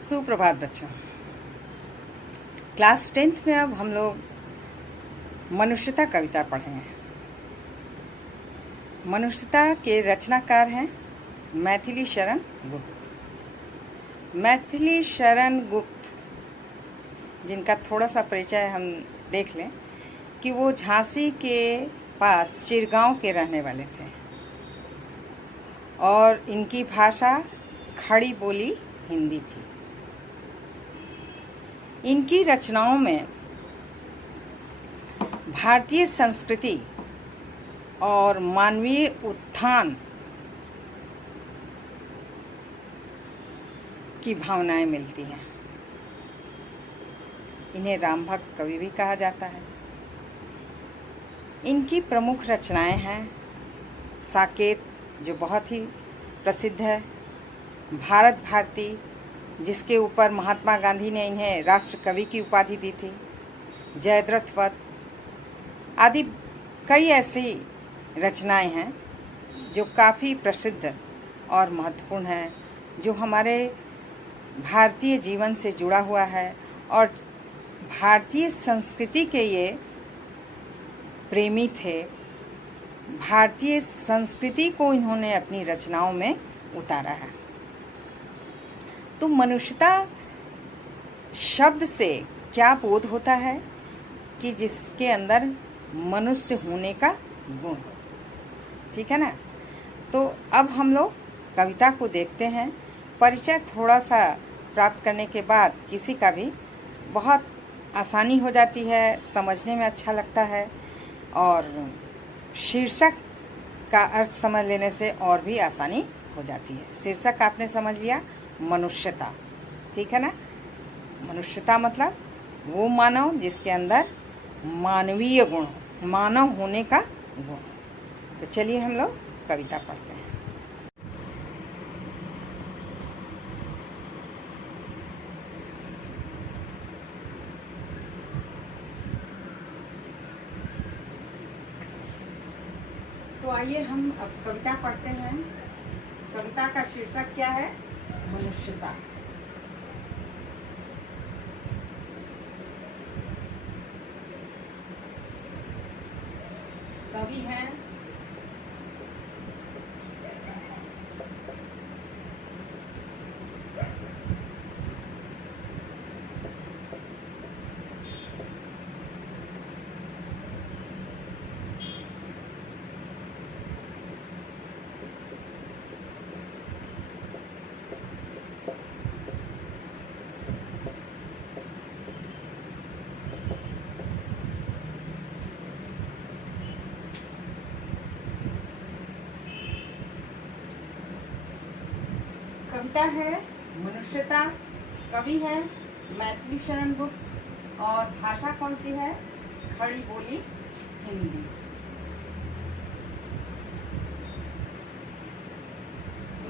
सुप्रभात बच्चों। Class 10th में अब हम लोग मनुष्यता कविता पढ़ेंगे। मनुष्यता के रचनाकार हैं मैथिली शरण गुप्त। मैथिली शरण गुप्त जिनका थोड़ा सा परिचय हम देख लें कि वो झांसी के पास चिरगांव के रहने वाले थे और इनकी भाषा खड़ी बोली हिंदी थी। इनकी रचनाओं में भारतीय संस्कृति और मानवीय उत्थान की भावनाएं मिलती हैं। इन्हें राम भक्त कवि भी कहा जाता है। इनकी प्रमुख रचनाएं हैं साकेत, जो बहुत ही प्रसिद्ध है, भारत भारती, जिसके ऊपर महात्मा गांधी ने इन्हें राष्ट्र कवि की उपाधि दी थी, जयद्रथ वध आदि कई ऐसी रचनाएं हैं जो काफ़ी प्रसिद्ध और महत्वपूर्ण हैं, जो हमारे भारतीय जीवन से जुड़ा हुआ है और भारतीय संस्कृति के ये प्रेमी थे। भारतीय संस्कृति को इन्होंने अपनी रचनाओं में उतारा है। तो मनुष्यता शब्द से क्या बोध होता है कि जिसके अंदर मनुष्य होने का गुण हो, ठीक है ना। तो अब हम लोग कविता को देखते हैं। परिचय थोड़ा सा प्राप्त करने के बाद किसी का भी बहुत आसानी हो जाती है, समझने में अच्छा लगता है और शीर्षक का अर्थ समझ लेने से और भी आसानी हो जाती है। शीर्षक आपने समझ लिया, मनुष्यता, ठीक है ना। मनुष्यता मतलब वो मानव जिसके अंदर मानवीय गुण, मानव होने का गुण। तो चलिए हम लोग कविता पढ़ते हैं। तो आइए हम अब कविता पढ़ते हैं। कविता का शीर्षक क्या है? मनुष्यता। कवि हैं कविता है मनुष्यता। कवि है मैथिली शरण गुप्त और भाषा कौन सी है? खड़ी बोली हिंदी।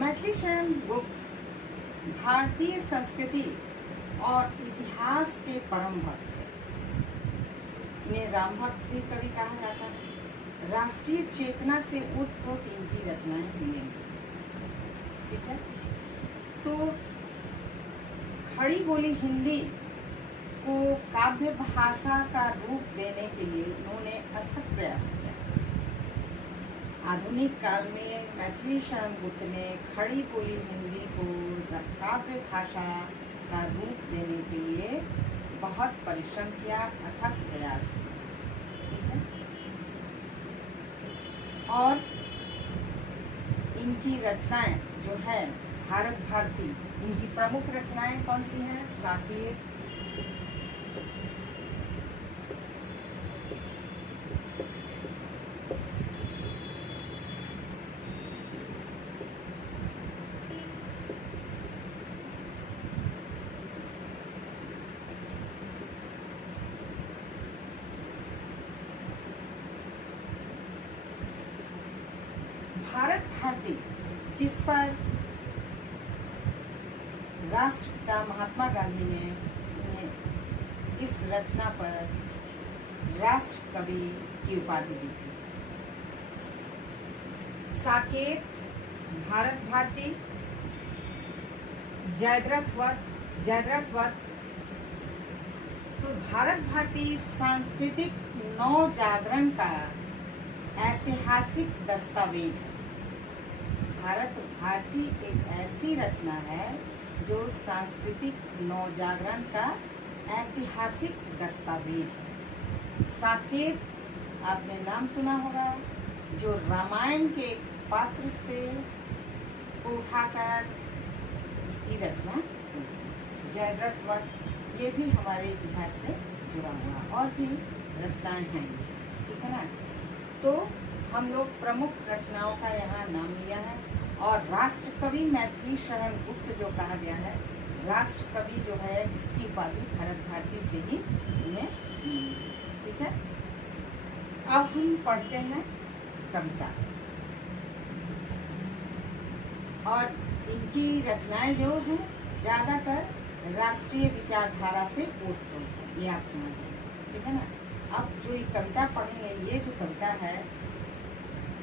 मैथिली शरण गुप्त भारतीय संस्कृति और इतिहास के परम भक्त थे। इन्हें राम भक्त भी कवि कहा जाता है। राष्ट्रीय चेतना से ओतप्रोत इनकी रचनाएं मिलेंगी, ठीक है। तो खड़ी बोली हिंदी को काव्य भाषा का रूप देने के लिए उन्होंने अथक प्रयास किया। आधुनिक काल में मैथिली शरण गुप्त ने खड़ी बोली हिंदी को काव्य भाषा का रूप देने के लिए बहुत परिश्रम किया, अथक प्रयास किया, ठीक है। और इनकी रचनाएं जो है भारत भारती, इनकी प्रमुख रचनाएं कौन सी हैं? साकेत, भारत भारती, जिस पर राष्ट्रपिता महात्मा गांधी ने इन्हें इस रचना पर राष्ट्र कवि की उपाधि दी थी। साकेत, भारत भारती, जयद्रथ वध जयद्रथ वध तो भारत भारतीय सांस्कृतिक नव जागरण का ऐतिहासिक दस्तावेज है। भारत भारती एक ऐसी रचना है जो सांस्कृतिक नव जागरण का ऐतिहासिक दस्तावेज है। साकेत आपने नाम सुना होगा, जो रामायण के एक पात्र से उठाकर उसकी रचना। जयद्रथ वध ये भी हमारे इतिहास से जुड़ा हुआ और भी रचनाएं हैं, ठीक है ना। तो हम लोग प्रमुख रचनाओं का यहाँ नाम लिया है। और राष्ट्र कवि मैथिली शरण गुप्त जो कहा गया है, राष्ट्र कवि जो है इसकी उपाधि भरत भारती से ही उन्हें मिली, ठीक है। अब हम पढ़ते हैं कविता, और इनकी रचनाएं जो हैं ज़्यादातर राष्ट्रीय विचारधारा से ओतप्रोत है, ये आप समझ लें, ठीक है ना। अब जो ये कविता पढ़ेंगे, ये जो कविता है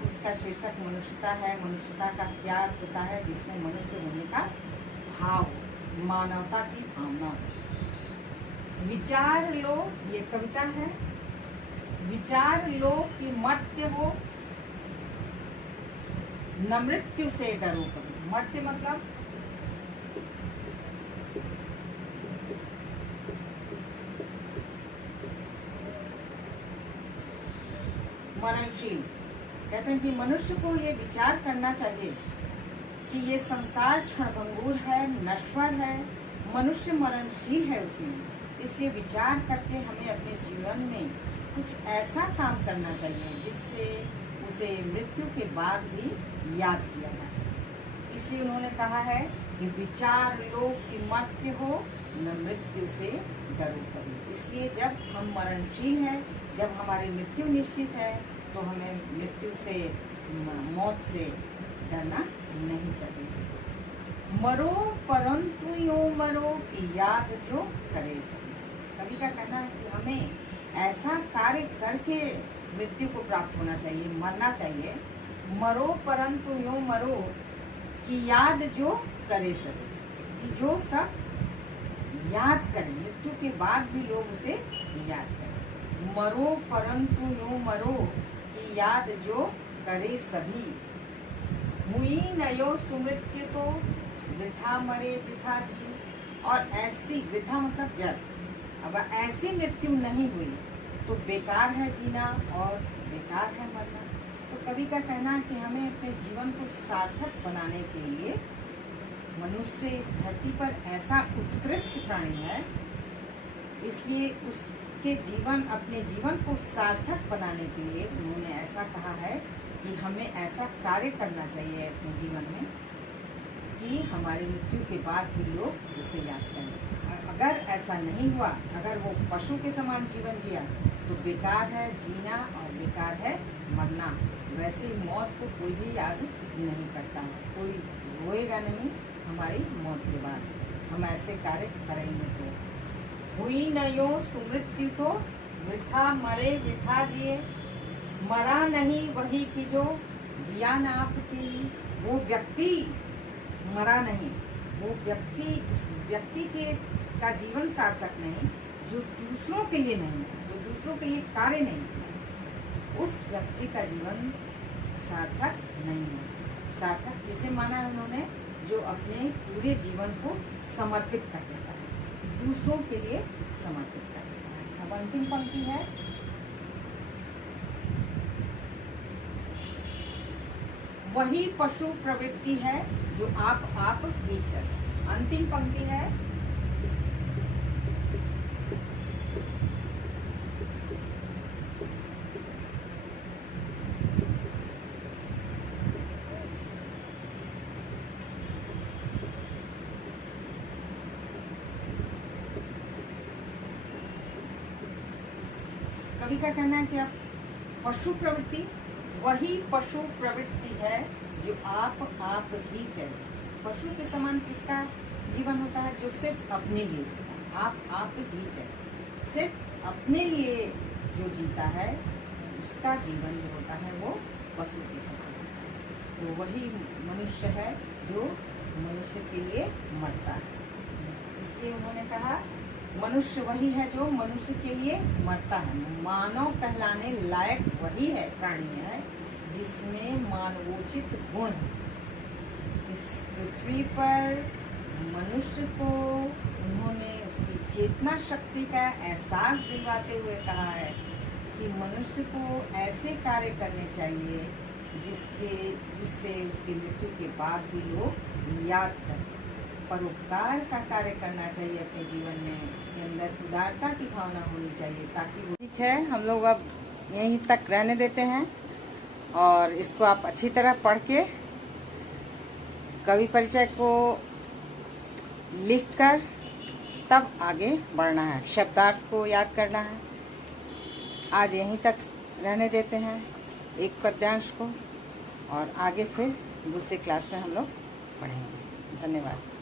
उसका शीर्षक मनुष्यता है। मनुष्यता का क्या अर्थ होता है, जिसमें मनुष्य होने का भाव, मानवता की भावना हो। विचार लो, ये कविता है। विचार लो कि मर्त्य हो, न मृत्यु से डरो कभी। मर्त्य मतलब मरणशील। कहते हैं कि मनुष्य को ये विचार करना चाहिए कि ये संसार क्षणभंगुर है, नश्वर है, मनुष्य मरणशील है उसमें। इसलिए विचार करके हमें अपने जीवन में कुछ ऐसा काम करना चाहिए जिससे उसे मृत्यु के बाद भी याद किया जा सके। इसलिए उन्होंने कहा है कि विचार लो कि मर्त्य हो, न मृत्यु से डरो कभी। इसलिए जब हम मरणशील हैं, जब हमारी मृत्यु निश्चित है, तो हमें मृत्यु से, मौत से डरना नहीं चाहिए। मरो परंतु यो मरो कि याद जो करे सके। कवि का कहना है कि हमें ऐसा कार्य करके मृत्यु को प्राप्त होना चाहिए, मरना चाहिए। मरो परंतु यो मरो कि याद जो करे सके, कि जो सब याद करें, मृत्यु के बाद भी लोग उसे याद करें। मरो परंतु यो मरो कि याद जो करे सभी। हुई नयो सुमृत्यु तो वृथा मरे वृथा जी। और ऐसी, वृथा मतलब व्यर्थ, अब ऐसी मृत्यु नहीं हुई तो बेकार है जीना और बेकार है मरना। तो कवि का कहना है कि हमें अपने जीवन को सार्थक बनाने के लिए, मनुष्य इस धरती पर ऐसा उत्कृष्ट प्राणी है, इसलिए उसके जीवन, अपने जीवन को सार्थक बनाने के लिए उन्होंने ऐसा कहा है कि हमें ऐसा कार्य करना चाहिए अपने जीवन में कि हमारी मृत्यु के बाद भी लोग उसे याद करें। अगर ऐसा नहीं हुआ, अगर वो पशु के समान जीवन जिया, तो बेकार है जीना और बेकार है मरना। वैसे मौत को कोई भी याद नहीं करता है, कोई रोएगा नहीं हमारी मौत के बाद, हम ऐसे कार्य करेंगे तो। हुई न यो सुमृत्यु तो वृथा मरे वृथा जिए। मरा नहीं वही कि जो जिया ना आपकी। वो व्यक्ति मरा नहीं, वो व्यक्ति, उस व्यक्ति के का जीवन सार्थक नहीं जो दूसरों के लिए नहीं, जो दूसरों के लिए कार्य नहीं किया, उस व्यक्ति का जीवन सार्थक नहीं है। सार्थक किसे माना है उन्होंने, जो अपने पूरे जीवन को समर्पित कर देता है, दूसरों के लिए समर्पित कर देता है। अब अंतिम पंक्ति है, वही पशु प्रवृत्ति है जो आप ही चल। अंतिम पंक्ति है, कवि का कहना है कि अब पशु प्रवृत्ति, वही पशु प्रवृत्ति है जो आप ही चले। पशु के समान किसका जीवन होता है, जो सिर्फ अपने लिए जीता है, आप ही चले। सिर्फ अपने लिए जो जीता है उसका जीवन जो होता है वो पशु के समान होता है। तो वही मनुष्य है जो मनुष्य के लिए मरता है। इसलिए इसलिए उन्होंने कहा मनुष्य वही है जो मनुष्य के लिए मरता है। मानव कहलाने लायक वही है प्राणी है जिसमें मानवोचित गुण है। इस पृथ्वी पर मनुष्य को उन्होंने उसकी चेतना शक्ति का एहसास दिलवाते हुए कहा है कि मनुष्य को ऐसे कार्य करने चाहिए जिससे उसकी मृत्यु के बाद भी लोग याद करें। परोपकार का कार्य करना चाहिए अपने जीवन में, उसके अंदर उदारता की भावना होनी चाहिए ताकि वो ठीक है। हम लोग अब यहीं तक रहने देते हैं और इसको आप अच्छी तरह पढ़ के कवि परिचय को लिखकर तब आगे बढ़ना है, शब्दार्थ को याद करना है। आज यहीं तक रहने देते हैं एक पद्यांश को और आगे फिर दूसरी क्लास में हम लोग पढ़ेंगे। धन्यवाद।